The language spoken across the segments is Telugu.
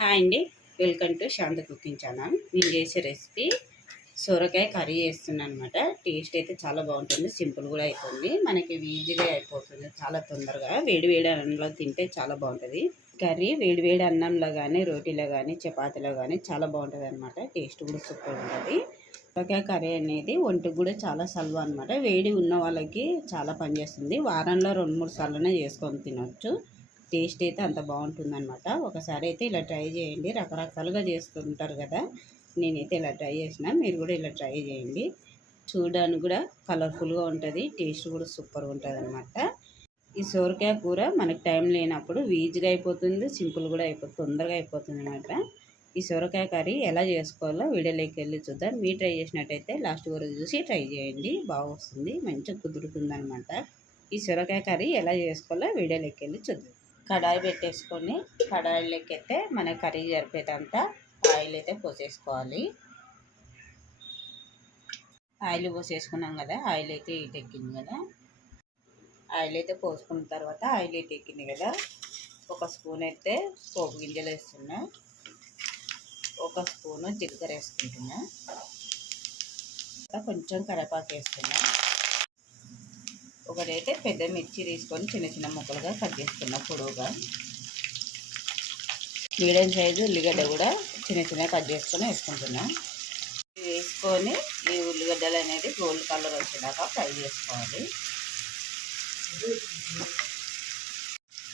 హాయ్ అండి. Welcome to Shanta cooking channel నేను చేసే రెసిపీ సొరకాయ కర్రీ చేస్తున్నాను అనమాట టేస్ట్ అయితే చాలా బాగుంటుంది. సింపుల్ కూడా అయిపోతుంది మనకి ఈజీగా అయిపోతుంది. చాలా తొందరగా వేడి వేడి అన్నంలో తింటే చాలా బాగుంటుంది. కర్రీ వేడి వేడి అన్నంలో కానీ రోటీలో కానీ చపాతీలో కానీ చాలా బాగుంటుంది అనమాట టేస్ట్ కూడా సూపర్ ఉంటుంది. సొరకాయ కర్రీ అనేది ఒంటికి కూడా చాలా సల్వ అనమాట వేడి ఉన్న వాళ్ళకి చాలా పనిచేస్తుంది. వారంలో రెండు మూడు సార్లునే చేసుకొని తినొచ్చు. టేస్ట్ అయితే అంత బాగుంటుందన్నమాట. ఒకసారి అయితే ఇలా ట్రై చేయండి. రకరకాలుగా చేస్తుంటారు కదా. నేనైతే ఇలా ట్రై చేసిన. మీరు కూడా ఇలా ట్రై చేయండి. చూడడానికి కూడా కలర్ఫుల్గా ఉంటుంది. టేస్ట్ కూడా సూపర్గా ఉంటుంది అనమాట ఈ సోరకాయ కూర మనకు టైం లేనప్పుడు ఈజీగా అయిపోతుంది సింపుల్ కూడా అయిపోతుంది తొందరగా అయిపోతుంది అనమాట ఈ సొరకాయ కర్రీ ఎలా చేసుకోవాలో వీడియోలోకి వెళ్ళి చూద్దాం. మీరు ట్రై చేసినట్టయితే లాస్ట్ వరకు చూసి ట్రై చేయండి. బాగా వస్తుంది. మంచిగా కుదురుతుంది అనమాట ఈ సొరకాయ కర్రీ ఎలా చేసుకోవాలో వీడియోలోకి వెళ్ళి చూద్దాం. కడాయి పెట్టేసుకొని కడాయిలోకి అయితే మన కర్రీ జరిపేదంతా ఆయిల్ అయితే పోసేసుకోవాలి. ఆయిల్ పోసేసుకున్నాం కదా ఆయిల్ అయితే ఎక్కింది కదా. ఆయిల్ అయితే పోసుకున్న తర్వాత ఆయిల్ అయితే ఎక్కింది కదా. ఒక స్పూన్ అయితే పోపు గింజలు వేస్తున్నా. ఒక స్పూను జీలకర్ర వేసుకుంటున్నా. కొంచెం కరివేపాకు వేస్తున్నా. ఒకటైతే పెద్ద మిర్చి తీసుకొని చిన్న చిన్న ముక్కలుగా కట్ చేసుకున్నా పొడవుగా. మీడియం సైజు ఉల్లిగడ్డ కూడా చిన్న చిన్న కట్ చేసుకొని వేసుకుంటున్నా. వేసుకొని ఈ ఉల్లిగడ్డలు అనేది గోల్డ్ కలర్ వచ్చేదాకా ఫ్రై చేసుకోవాలి.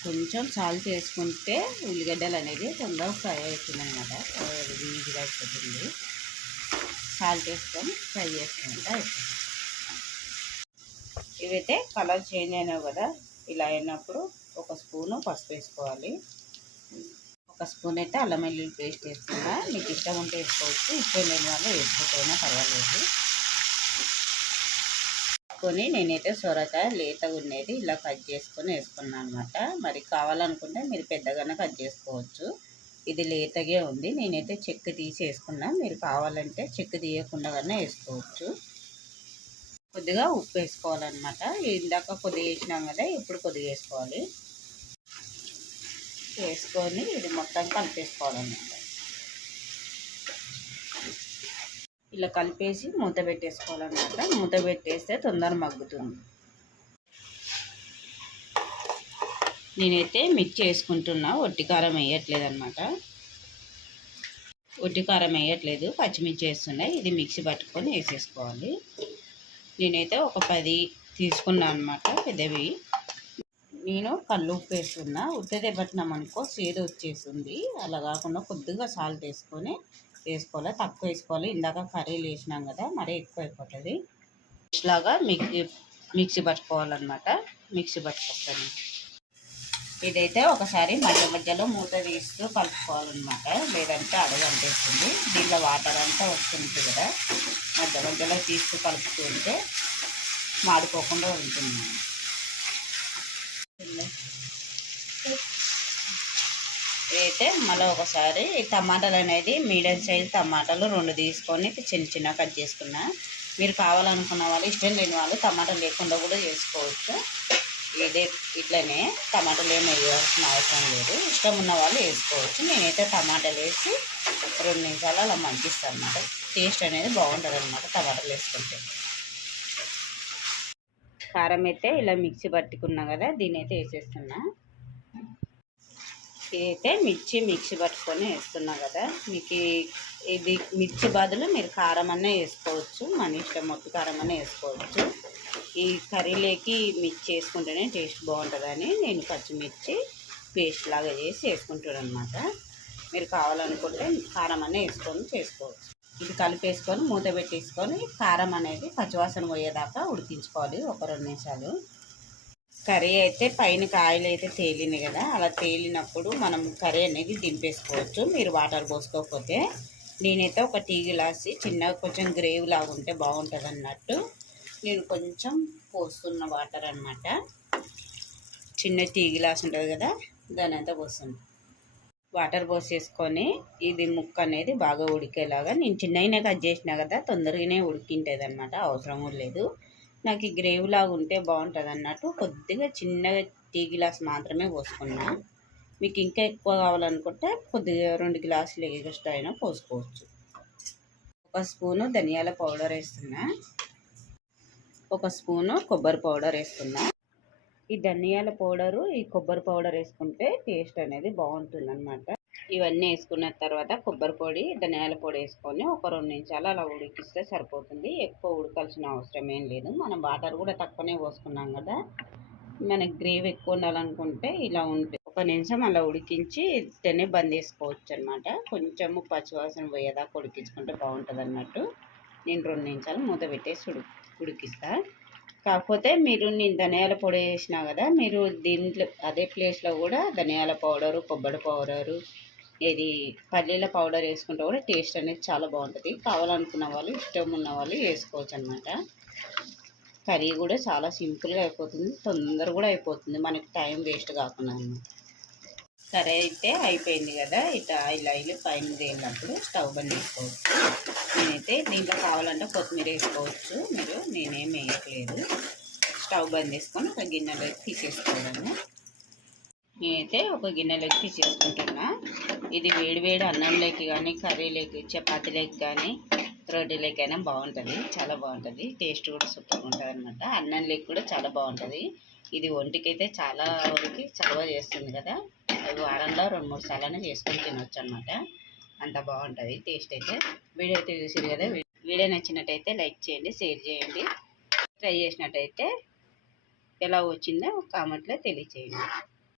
కొంచెం సాల్ట్ వేసుకుంటే ఉల్లిగడ్డలు అనేది తొందరగా ఫ్రై అవుతుంది అనమాట ఈజీగా అయిపోతుంది. సాల్ట్ వేసుకొని ఫ్రై చేసుకుంటే అయిపోతుంది. ఇవైతే కలర్ చేంజ్ అయినావు కదా ఇలా అయినప్పుడు ఒక స్పూను పసుపు వేసుకోవాలి. ఒక స్పూన్ అయితే అల్లం వెల్లుల్లి పేస్ట్ వేసుకున్నా. మీకు ఇష్టం ఉంటే వేసుకోవచ్చు ఇష్టం లేని వాళ్ళు వేసుకోకపోయినా పర్వాలేదు. కొని నేనైతే సొరకాయ లేతగా ఉండేది ఇలా కట్ చేసుకొని వేసుకున్నాను అనమాట మరి కావాలనుకుంటే మీరు పెద్దగానే కట్ చేసుకోవచ్చు. ఇది లేతగే ఉంది. నేనైతే చెక్ తీసి వేసుకున్నా. మీరు కావాలంటే చెక్ తీయకుండా వేసుకోవచ్చు. కొద్దిగా ఉప్పు వేసుకోవాలన్నమాట. ఇందాక కొద్దిగా వేసినాం కదా ఇప్పుడు కొద్దిగా వేసుకోవాలి. వేసుకొని ఇది మొత్తం కలిపేసుకోవాలన్నమాట. ఇలా కలిపేసి మూత పెట్టేసుకోవాలన్నమాట. మూత పెట్టేస్తే తొందర మగ్గుతుంది. నేనైతే మిర్చి వేసుకుంటున్నా ఒట్టి కారం వేయట్లేదు అనమాట ఒట్టి కారం వేయట్లేదు పచ్చిమిర్చి వేస్తున్నాయి ఇది మిక్సీ పట్టుకొని వేసేసుకోవాలి. నేనైతే ఒక పది తీసుకున్నాను అనమాట పెద్దవి. నేను కళ్ళు ఉప్పు వేస్తున్నా ఉద్దదే పట్టినాం అనుకో సేదు వచ్చేసింది అలా కాకుండా కొద్దిగా సాల్ట్ వేసుకొని వేసుకోవాలి. తక్కువ వేసుకోవాలి. ఇందాక కర్రీలు వేసినాం కదా మరీ ఎక్కువ అయిపోతుంది. ఇట్లాగా మిక్సీ మిక్సీ పట్టుకోవాలన్నమాట. మిక్సీ పట్టుకొస్తాను ఇదైతే ఒకసారి మధ్య మధ్యలో మూత తీస్తూ కలుపుకోవాలన్నమాట. లేదంటే అడుగు అనిపిస్తుంది దీనిలో వాటర్ అంతా వస్తుంది కదా. మధ్య మధ్యలో తీస్తూ కలుపుతూ ఉంటే మాడిపోకుండా ఉంటుంది. అయితే మళ్ళీ ఒకసారి టమాటాలు అనేది మీడియం సైజ్ టమాటాలు రెండు తీసుకొని చిన్న చిన్న కట్ చేసుకున్నా. మీరు కావాలనుకున్న వాళ్ళు ఇష్టం లేని వాళ్ళు టమాటాలు లేకుండా కూడా చేసుకోవచ్చు. ఇదే ఇట్లనే టమాటాలు ఏమి వేయాల్సిన అవసరం లేదు. ఇష్టం ఉన్న వాళ్ళు వేసుకోవచ్చు. నేనైతే టమాటాలు వేసి రెండు నిమిషాలు అలా మంచిస్తాను అనమాట టేస్ట్ అనేది బాగుంటుంది అనమాట టమాటాలు వేసుకుంటే. కారం అయితే ఇలా మిక్సీ పట్టుకున్నా కదా దీని అయితే వేసేస్తున్నా. ఇదైతే మిర్చి మిక్సీ పట్టుకొని వేస్తున్నా కదా మీకు ఇది మిర్చి బదులు మీరు కారం అన్నా వేసుకోవచ్చు. మన ఇష్టం మొత్తం కారం అన్నా వేసుకోవచ్చు. ఈ కర్రీలోకి మిర్చి వేసుకుంటేనే టేస్ట్ బాగుంటుందని నేను పచ్చిమిర్చి పేస్ట్ లాగా చేసి వేసుకుంటాను అనమాట మీరు కావాలనుకుంటే కారం అనేది వేసుకొని చేసుకోవచ్చు. ఇది కలిపేసుకొని మూత పెట్టేసుకొని కారం అనేది పచ్చివాసన పోయేదాకా ఉడికించుకోవాలి ఒక రెండు నిమిషాలు. కర్రీ అయితే పైన కాయలు అయితే తేలింది కదా అలా తేలినప్పుడు మనం కర్రీ అనేది దింపేసుకోవచ్చు. మీరు వాటర్ పోసుకోకపోతే నేనైతే ఒక టీ గ్లాసి చిన్న కొంచెం గ్రేవీ లాగా ఉంటే బాగుంటుంది అన్నట్టు నేను కొంచెం పోస్తున్న వాటర్ అనమాట చిన్న టీ గ్లాస్ ఉంటుంది కదా దాని అంతా పోస్తుంది వాటర్ పోసేసుకొని ఇది ముక్క అనేది బాగా ఉడికేలాగా నేను చిన్నగానే కట్ చేసినా కదా తొందరగానే ఉడికింటుంది అనమాట అవసరం లేదు. నాకు ఈ గ్రేవీ లాగా ఉంటే బాగుంటుంది అన్నట్టు కొద్దిగా చిన్నగా టీ గ్లాస్ మాత్రమే పోసుకున్నా. మీకు ఇంకా ఎక్కువ కావాలనుకుంటే కొద్దిగా రెండు గ్లాసులు ఎక్స్ట్రా అయినా పోసుకోవచ్చు. ఒక స్పూను ధనియాల పౌడర్ వేస్తున్నా. ఒక స్పూను కొబ్బరి పౌడర్ వేసుకున్నా ఈ ధనియాల పౌడరు ఈ కొబ్బరి పౌడర్ వేసుకుంటే టేస్ట్ అనేది బాగుంటుంది అనమాట ఇవన్నీ వేసుకున్న తర్వాత కొబ్బరి పొడి ధనియాల పొడి వేసుకొని ఒక రెండు నిమిషాలు అలా ఉడికిస్తే సరిపోతుంది. ఎక్కువ ఉడకాల్సిన అవసరం ఏం లేదు. మనం వాటర్ కూడా తక్కువనే పోసుకున్నాం కదా. మనకి గ్రేవీ ఎక్కువ ఉండాలనుకుంటే ఇలా ఉంటుంది ఒక నిమిషం అలా ఉడికించి తినే బంద్ చేసుకోవచ్చు అనమాట కొంచెము పచ్చివాసన పోయేదాకా ఉడికించుకుంటే బాగుంటుంది అన్నట్టు నేను రెండు నిమిషాలు మూత పెట్టేసి ఉడుకు ఉడికిస్తా. కాకపోతే మీరు నేను ధనియాల పొడి వేసినా కదా మీరు దీంట్లో అదే ప్లేస్లో కూడా ధనియాల పౌడరు కొబ్బరి పౌడరు ఇది పల్లీల పౌడర్ వేసుకుంటే కూడా టేస్ట్ అనేది చాలా బాగుంటుంది. కావాలనుకున్న వాళ్ళు ఇష్టం ఉన్న వాళ్ళు వేసుకోవచ్చు అనమాట కర్రీ కూడా చాలా సింపుల్గా అయిపోతుంది తొందర కూడా అయిపోతుంది. మనకి టైం వేస్ట్ కాకుండా అనమాట కర్రీ అయితే అయిపోయింది కదా. ఇట్లా ఆయిల్ ఆయిల్ పైన తేలినప్పుడు స్టవ్ బంద్ వేసుకోవచ్చు నేనైతే దీంట్లో కావాలంటే కొత్తిమీర వేసుకోవచ్చు. మీరు నేనేం వేయట్లేదు. స్టవ్ బంద్ చేసుకొని ఒక గిన్నెలోకి తీసేసుకోవడము. నేనైతే ఒక గిన్నెలోకి తీసేసుకుంటున్నా. ఇది వేడి వేడి అన్నంలోకి కానీ కర్రీలోకి చపాతీలోకి కానీ రోటీలోకైనా బాగుంటుంది. చాలా బాగుంటుంది. టేస్ట్ కూడా సూపర్గా ఉంటుంది అనమాట అన్నంలోకి కూడా చాలా బాగుంటుంది. ఇది ఒంటికైతే చాలా వరకు చలవ చేస్తుంది కదా. అది వారంలో రెండు మూడు సార్లు చేసుకొని తినొచ్చు అనమాట అంత బాగుంటుంది టేస్ట్ అయితే. వీడియో అయితే చూసారు కదా వీడియో నచ్చినట్టయితే లైక్ చేయండి షేర్ చేయండి. ట్రై చేసినట్టయితే ఎలా వచ్చిందో కామెంట్లో తెలియచేయండి.